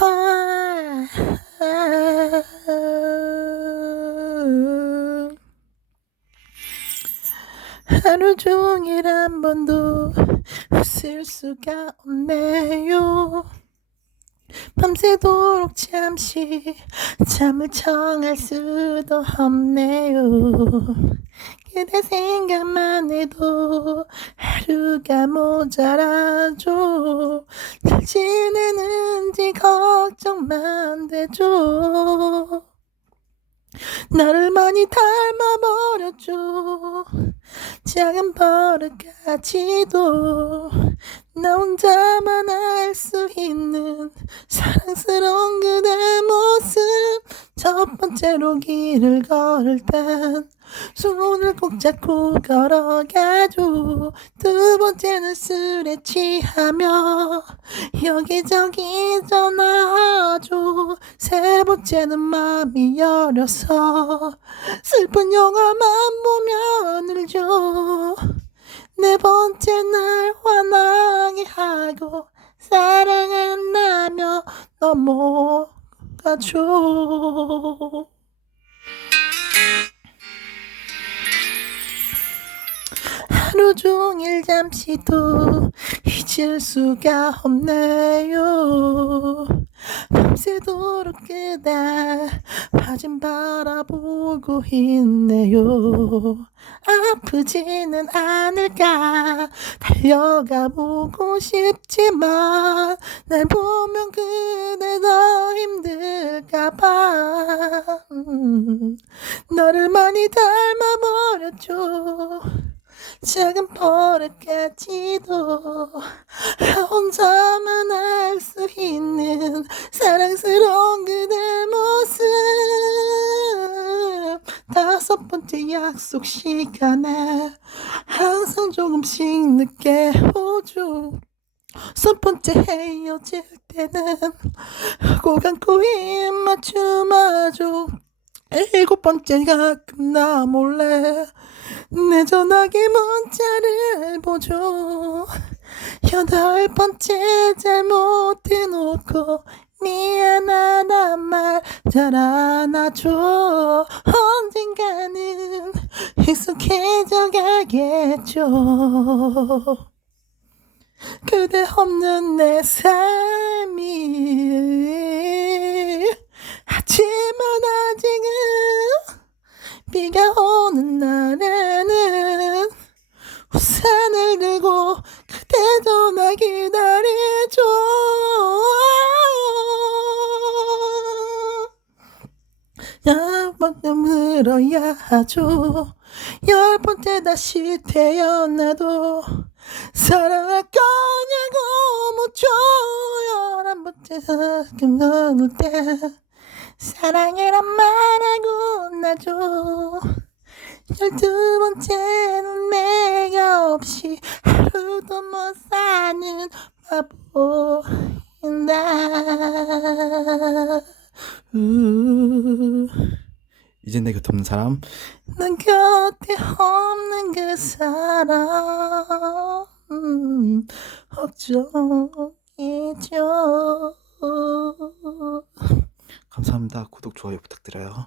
아. 하루 종일 한 번도 웃을 수가 없네요. 밤새도록 잠시 잠을 청할 수도 없네요. 그대 생각만 해도 하루가 모자라죠. 잘 지내는지 걱정만 되죠. 나를 많이 닮아버렸죠. 작은 버릇까지도 나 혼자만 알 수 있는 첫 번째로 길을 걸을 땐 손을 꼭 잡고 걸어가죠 두 번째는 술에 취하며 여기저기 전화하죠. 세 번째는 마음이 여려서 슬픈 영화만 보며 울죠. 네 번째 날 화나게 하고 사랑한다며 넘어 가죠 하루 종일 잠시도 잊을 수가 없네요 밤새도록 그대 사진 바라보고 있네요. 아프지는 않을까 달려가 보고 싶지만 날 보면 그대 더 힘들까봐. 음, 너를 많이 닮아버렸죠. 작은 버릇까지도 나 혼자만 다섯 번째 약속 시간에 항상 조금씩 늦게 오죠 첫 번째 헤어질 때는 꼭 안고 입 맞춤하죠. 일곱 번째 가끔 나 몰래 내 전화기 문자를 보죠. 여덟 번째 잘못해놓고 미안하단 말 잘 안아줘. 언젠가는 익숙해져 가겠죠. 그대 없는 내 삶이 하지만 아직은 비가 오는 날에 물어야 하죠. 열 번째 다시 태어나도 사랑할 거냐고 묻죠 열한 번째 가끔 넣을 때 사랑해란 말하고 나죠. 열두 번째는 내가 없이 하루도 못 사는 바보인다. 우. 이제 내 곁에 없는 사람. 난 곁에 없는 그 사람. 음, 걱정이죠. 감사합니다. 구독 좋아요 부탁드려요